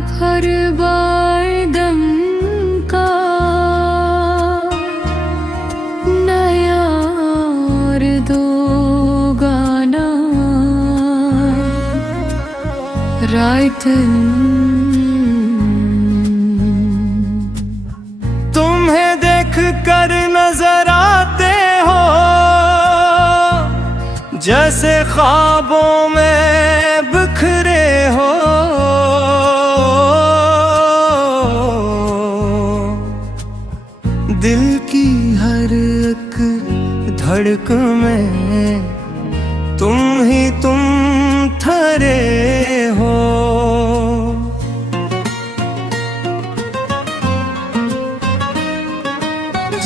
भर बादम का नया और दो गाना रायतन। तुम्हें देख कर नजर आते हो जैसे ख्वाबों में बिखरे हो। दिल की हर एक धड़कन में तुम ठहरे हो।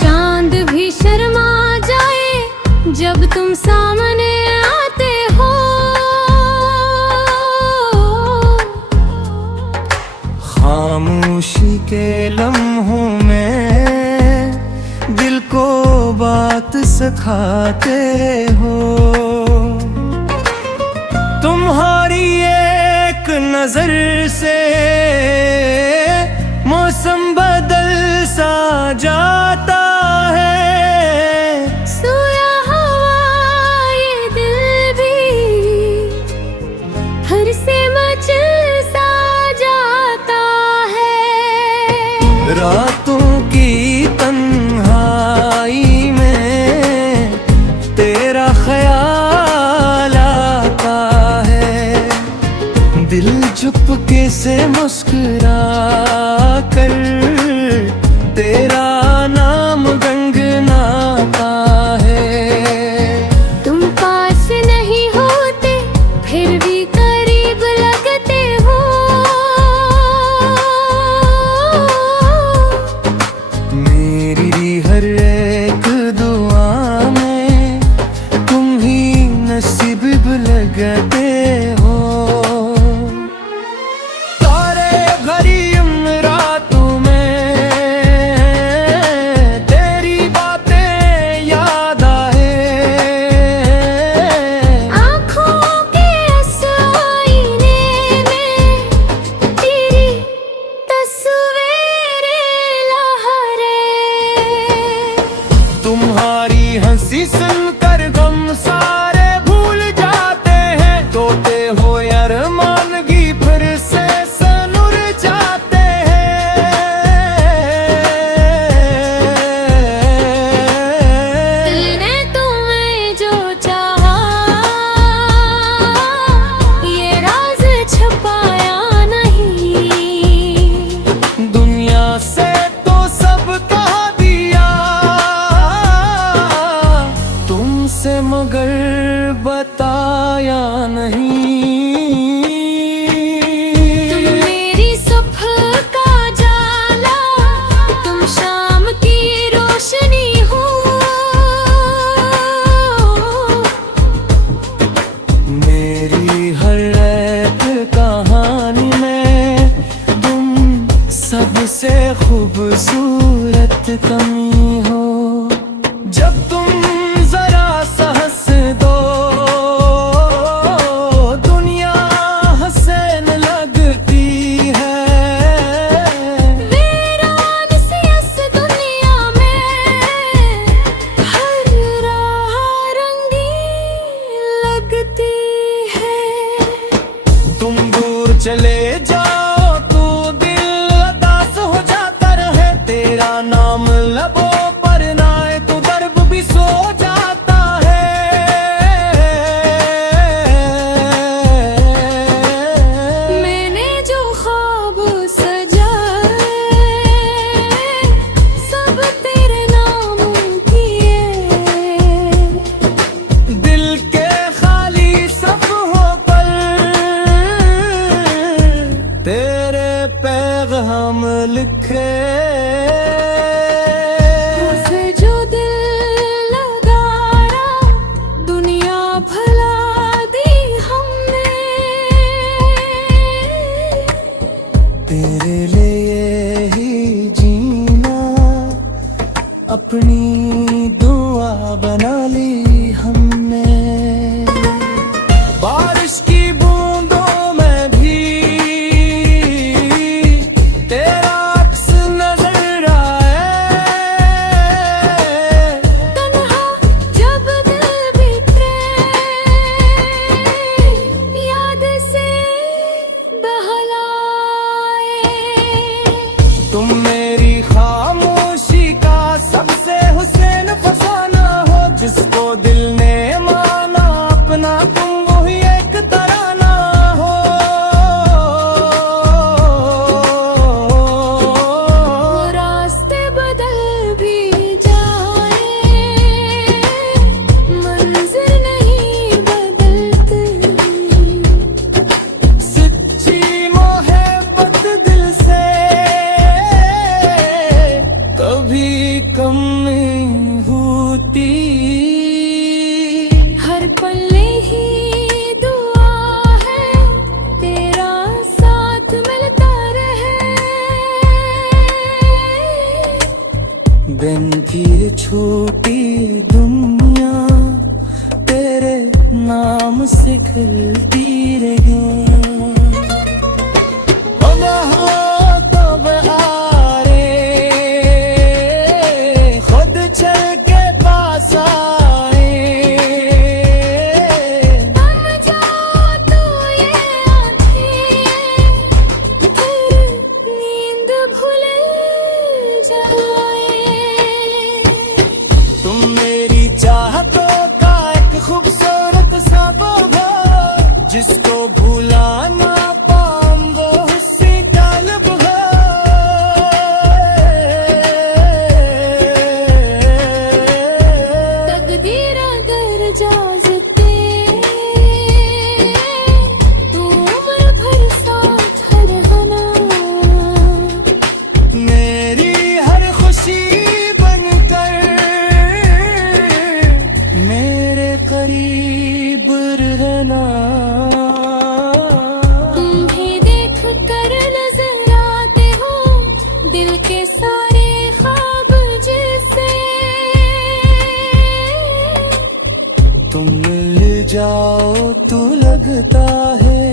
चांद भी शर्मा जाए जब तुम सामने आते हो। खामोशी के लम्हों में दिल को बात सिखाते हो। तुम्हारी एक नजर से मौसम बदल सा जाता है। सोया हुआ ये दिल भी हर से मचल सा जाता है। रातों की तन्हाई में तेरा ख्याल आता है। दिल चुपके से मुस्कुरा कर तेरा नाम गुनगुनाता है। तुम पास नहीं होते फिर भी करीब लगते हो। मेरी हर एक दुआ में तुम ही नसीब लगते हो। तारे भरी उन रातों में तेरी बातें याद आए। आँखों के आईने में तेरी तस्वीरें लहरे। तुम्हारी हंसी सुनकर गम सारे भूल जाते हैं। तोते हो अरमानगी फिर से सनुर जाते हैं। दिल ने तुम्हें जो चाहा ये राज छुपाया नहीं। दुनिया से तो सब कह दिया तुमसे मगर बताया नहीं। तुम मेरी सुबह का जाला तुम शाम की रोशनी हो। मेरी हर एक कहानी में तुम सबसे खूबसूरत कमी हो। जब तुम जरा सा हंस दो दुनिया हंसने लगती है। वीरान सी इस दुनिया में हर राह रंगीन लगती है। तुम दूर चले जाओ तो दिल उदास हो जाता रहे। तेरा नाम लबों पर ना आए तो दर्द भी सो जाता है। मैंने जो ख्वाब सजाए सब तेरे नाम किए। दिल के खाली सफ़ों पर तेरे पैगाम लिखे। मुझसे जो दिल लगाया दुनिया भुला दी हमने। तेरे लिए ही जीना अपनी दुआ बना ली हमने। बारिश की बूंदों में भी बिन फिर छूटी दुनिया तेरे नाम से खिलती रही। खुद चल के पास आए, थम जाओ तो ये आँखें फिर नींद भूल जाए। तुम मेरी चाहतों का एक खूबसूरत सबब हो, जिसको भूला ना पाऊं वो हुस्न तालब हो। तकदीर अगर इजाज़ते तो उम्र भर साथ रहना। मेरी हर खुशी बनकर मेरे करीब रहना। तुम भी देख कर नजर आते हो दिल के सारे ख्वाब जैसे। तुम मिल जाओ तो लगता है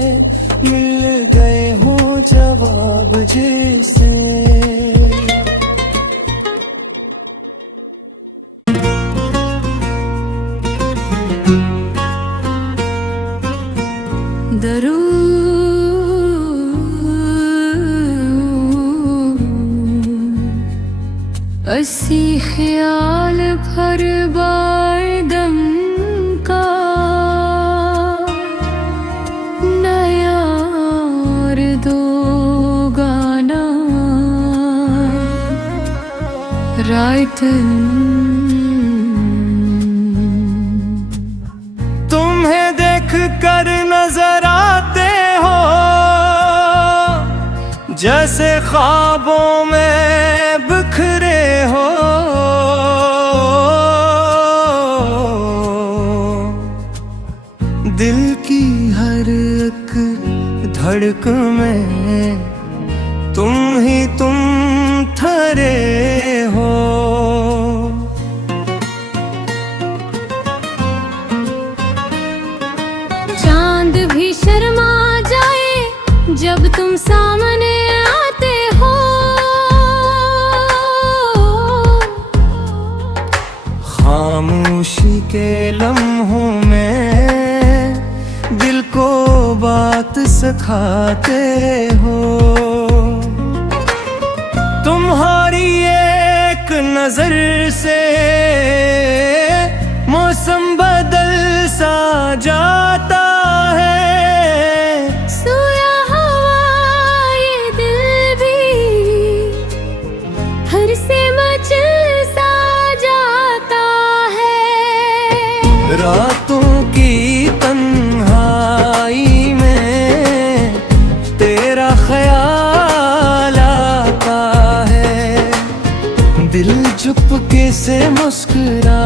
मिल गए हो जवाब जैसे। दरूद असी ख्याल भर बार दम का नया और दो गाना रात। तुम्हें देख कर नजर आते हो जैसे ख्वाबों में बिखरे हो। दिल की हर एक धड़कन में तुम ही तुम ठहरे हो। चांद भी शर्मा जाए जब तुम सामने आते हो। खामोशी के लम्हों में दिल को बात सिखाते हो। तुम्हारी एक नजर से मौसम बदल सा जाता है। सोया हुआ ये दिल भी हर से मचल सा जाता है। रातों की तन्हाई में तेरा ख्याल आता है। दिल चुपके से मुस्कुरा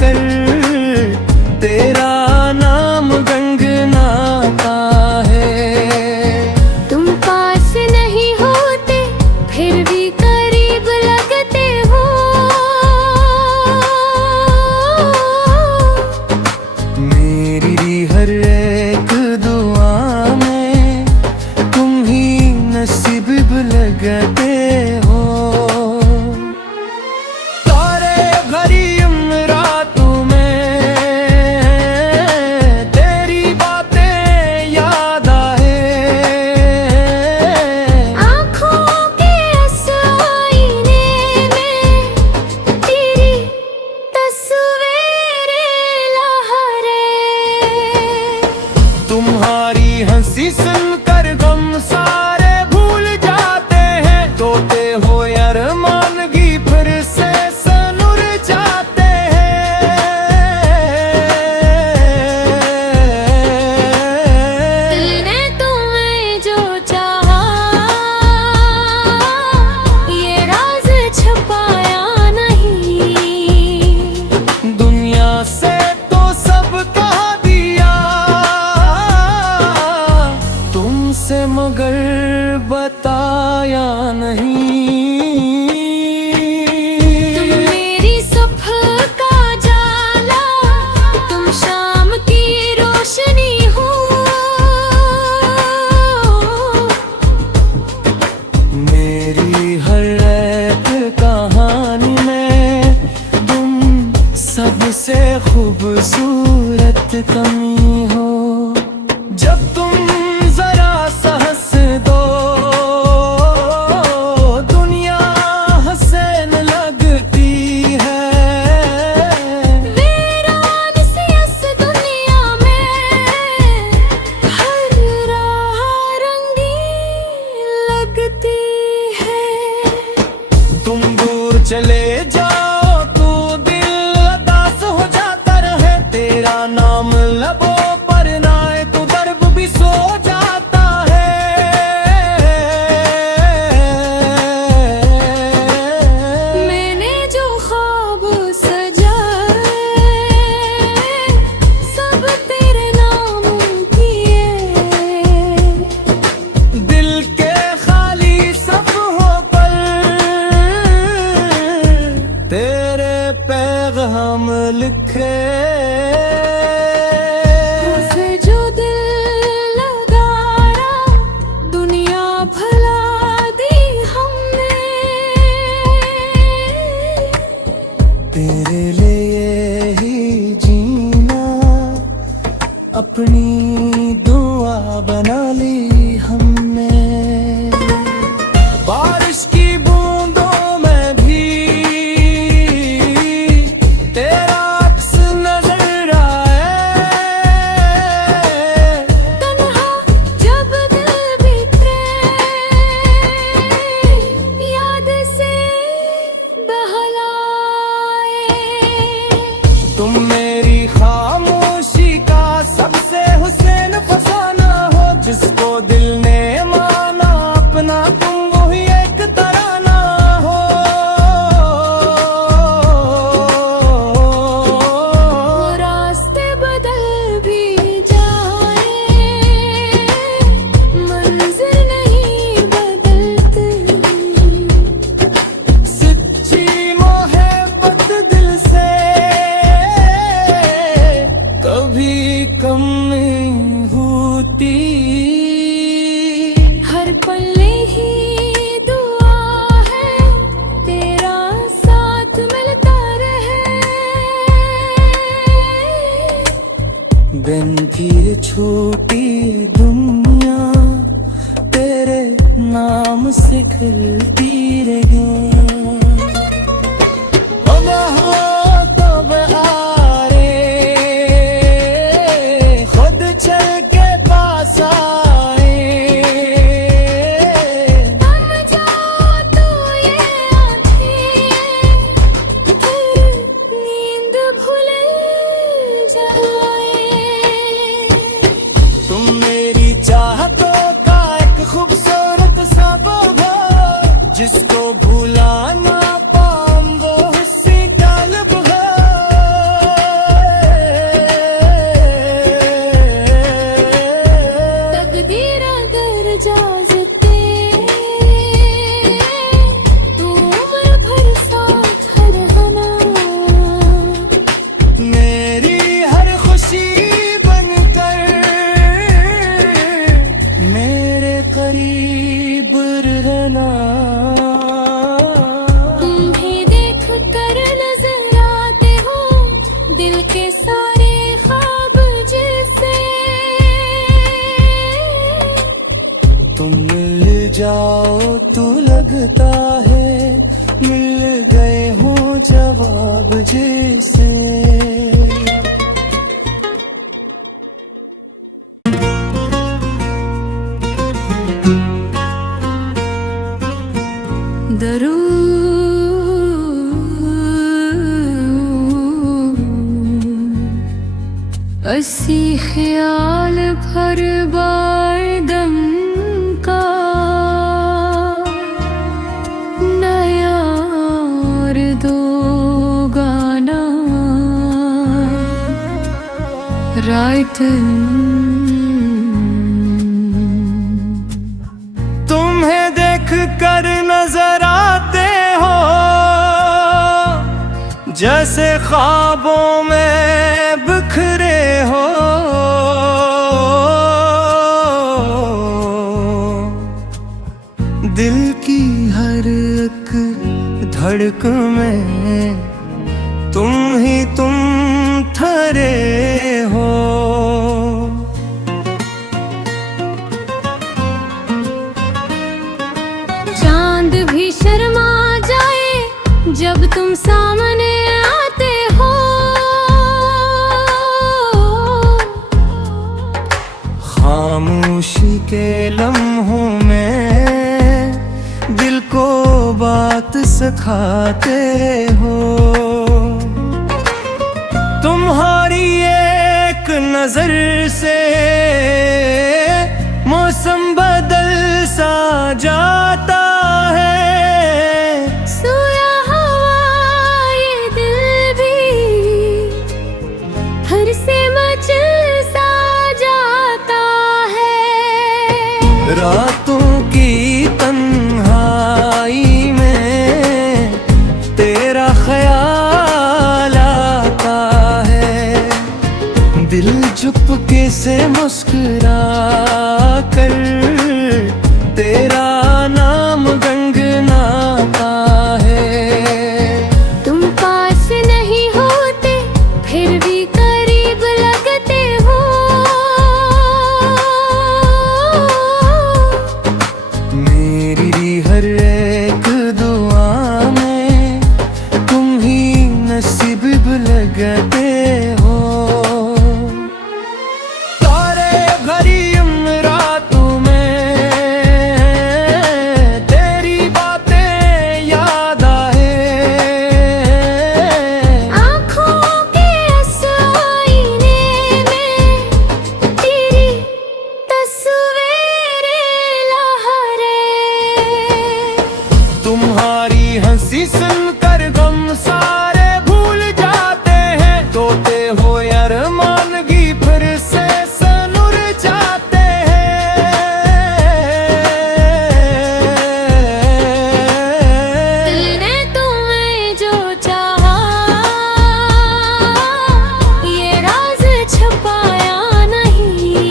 कर तेरा नाम गुनगुनाता है। तुम पास नहीं होते फिर भी करीब लगते हो। मेरी हर एक दुआ में तुम ही नसीब लगते हो। तारे भरी रातों में तेरी बातें याद आए। आँखों के आईने में तेरी तस्वीरें लहरे। तुम्हारी हंसी सुनकर गम सारे भूल जाते हैं। तोते हो अरमानगी फिर से सनुर जाते हैं। दिल ने तुम्हें जो चाहा ये राज छुपाया नहीं। दुनिया से तो सब कह दिया तुमसे मगर बताया नहीं। करती है। तुम दूर चले जाओ तू दिल उदास हो जाता रहे, तेरा नाम लबों पर ना आए तो दर्द भी सो जाता है। मैंने जो ख्वाब सजाए सब तेरे नाम किए, दिल के खाली सफ़ों पर तेरे पैगाम लिखे। उसे जो दिल लगाया दुनिया भुला दी हमने। तेरे लिए ही जीना अपनी दुआ बना ली हमने। बारिश की बूंदों में भी तेरा अक्स नजर आए। तन्हा जब दिल बिखरे याद से बहलाए। तुम मेरी खामोशी का सबसे हुसैन फसाना हो, जिसको दिल ने माना अपना तुम वही एक तराना हो। वो रास्ते बदल भी जाए मंजिल नहीं बदलती। सच्ची मोहब्बत दिल से कभी कम नहीं होती। हर पल ही दुआ है तेरा साथ मिलता रहे। बिन किए छूटी दुनिया तेरे नाम से खिलती रहे। तब आरे खुद चल के पास आए। थम जाओ तो ये आँखें फिर नींद भूल जाए। तुम मेरी चाहतों का एक खूबसूरत सबब हो, जिसको भूला ना पाऊं वो हुस्से तालब हो। तकदीर अगर इजाज़ते तू उम्र भर साथ रहना। मेरी हर खुशी बनकर मेरे करीब रहना। तुम्हें देख कर नजर आते हो दिल के सारे ख्वाब जैसे। तुम मिल जाओ तो लगता है मिल गए हो जवाब जैसे। दरूद असी ख्याल भर बादम का नया और दो गाना रात। तुम्हें देख कर नजर आते हो जैसे ख्वाबों में बिखरे हो। दिल की हर एक धड़कन में तुम ही तुम ठहरे हो। चांद भी शर्मा जाए जब तुम सामने आते हो। खामोशी के लम्हों में सिखाते हो। तुम्हारी एक नजर से मौसम बदल सा जाता है। सोया हुआ ये दिल भी हर से मचल सा जाता है। रातों की तन्हाई में तेरा ख्याल आता है। दिल चुपके से मुस्कुरा कर तेरा नाम गुनगुनाता है। तुम पास नहीं होते फिर भी करीब लगते हो। मेरी हर एक दुआ में तुम ही नसीब लगते हो। तारे भरी रातों में तेरी बातें याद आए। आँखों के आईने में तेरी तस्वीरें लहरे। तुम्हारी हंसी सुनकर गम सारे भूल जाते हैं। तोते हो अरमानगी फिर से सनुर जाते हैं। दिल ने तुम्हें जो चाहा ये राज छुपाया नहीं।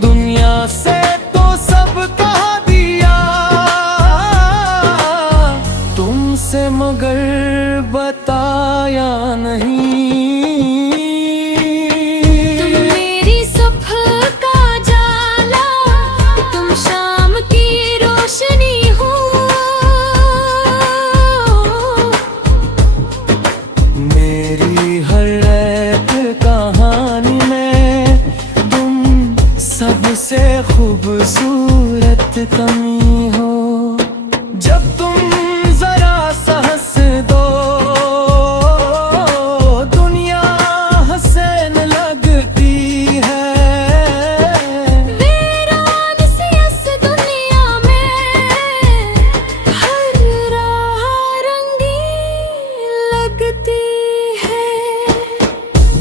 दुनिया से तो सब कह दिया तुमसे मगर बताया नहीं। तुम मेरी सुबह का जाला, तुम शाम की रोशनी हो। मेरी हर एक कहानी में तुम सबसे खूबसूरत कमी हो। जब तुम जरा सा हंस दो दुनिया हंसने लगती है। वीरान सी इस दुनिया में हर राह रंगीन लगती है।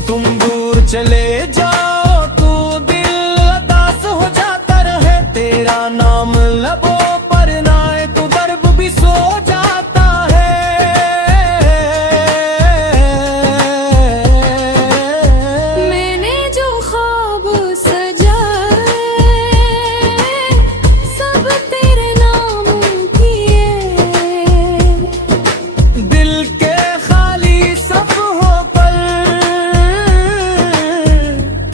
तुम दूर चले जाओ तो दिल उदास हो जाता रहे। तेरा नाम लबों पर ना आए तो दर्द भी सो जाता है। मैंने जो ख्वाब सजाए सब तेरे नाम किए। दिल के खाली सब हो पल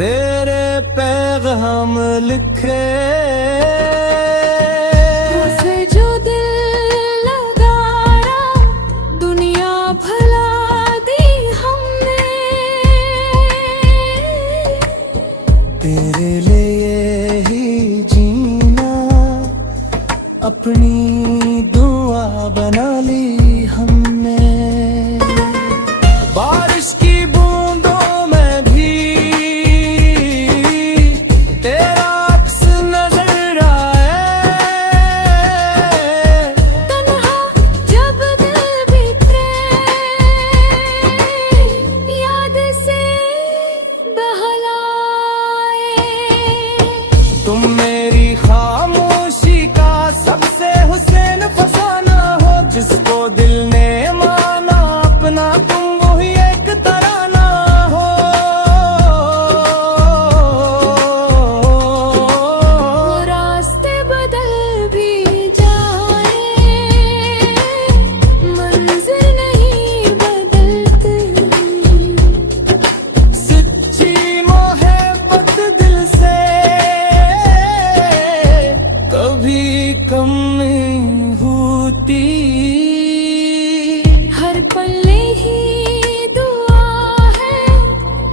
तेरे पैगाम लिखे। मुझसे जो दिल लगाया दुनिया भुला दी हमने। तेरे लिए ही जीना अपनी दुआ बना ली हमने। बारिश की बूंदों में भी तेरा अक्स नजर आए। तन्हा जब दिल बिखरे याद से बहलाए। तुम मेरी खामोशी का सबसे हुसैन फसाना हो। जिसको दिल ने माना अपना तुम वही एक तराना हो। वो रास्ते बदल भी जाए मंजिल नहीं बदलती। सच्ची मोहब्बत दिल से कभी कम नहीं होती। हर पल ही दुआ है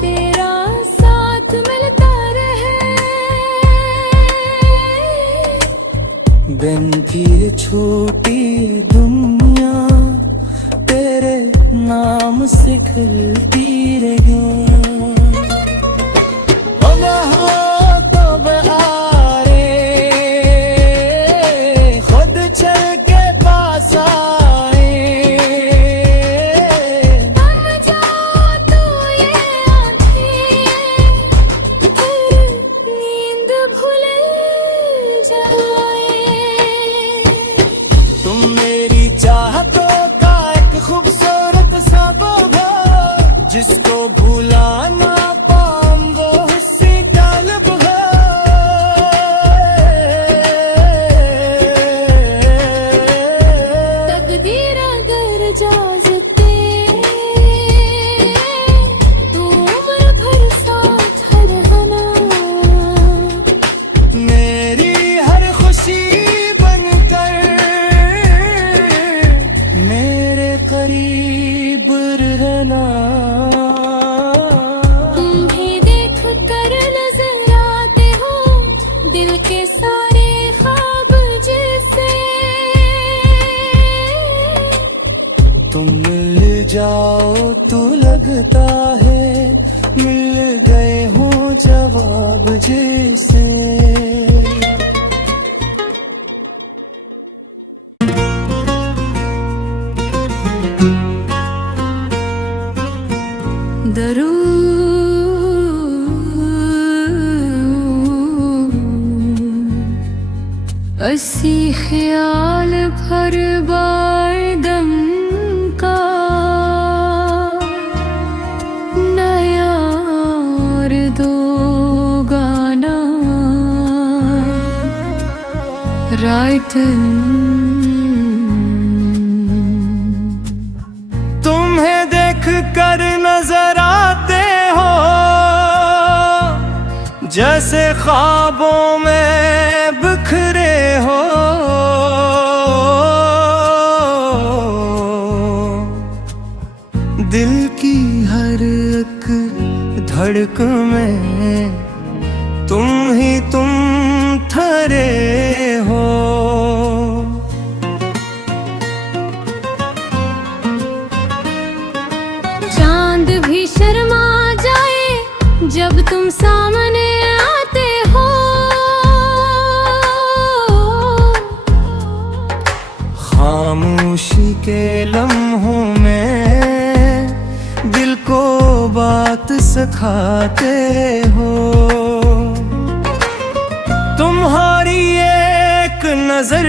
तेरा साथ मिलता रहे। बिन फिर छूटी दुनिया तेरे नाम से खिलती रही। खुद चल के पास आए, थम जाओ तू ये आँखें, फिर नींद भूल जाए। तुम मेरी चाहतों का एक खूबसूरत सबब हो, जिसको भूला ना पाऊं वो हुस्से तलब है। तकदीर अगर इजाज़ते तो उम्र भर साथ रहना। मेरी हर खुशी बनकर मेरे करीब रहना। तुम भी देख कर नजर आते हो दिल के सारे ख्वाब जैसे। तुम मिल जाओ तो लगता है मिल गए हो जवाब जैसे। असी ख्याल भर बारदम का नया और दो गाना राइट। तुम्हें देख कर नजर आते हो जैसे ख्वाबों में बिखरे हो। दिल की हर एक धड़कन में तुम ही तुम ठहरे हो। चांद भी शर्मा जाए जब तुम सामने आते हो। खामोशी के लम्हों में दिल को बात सिखाते हो। तुम्हारी एक नजर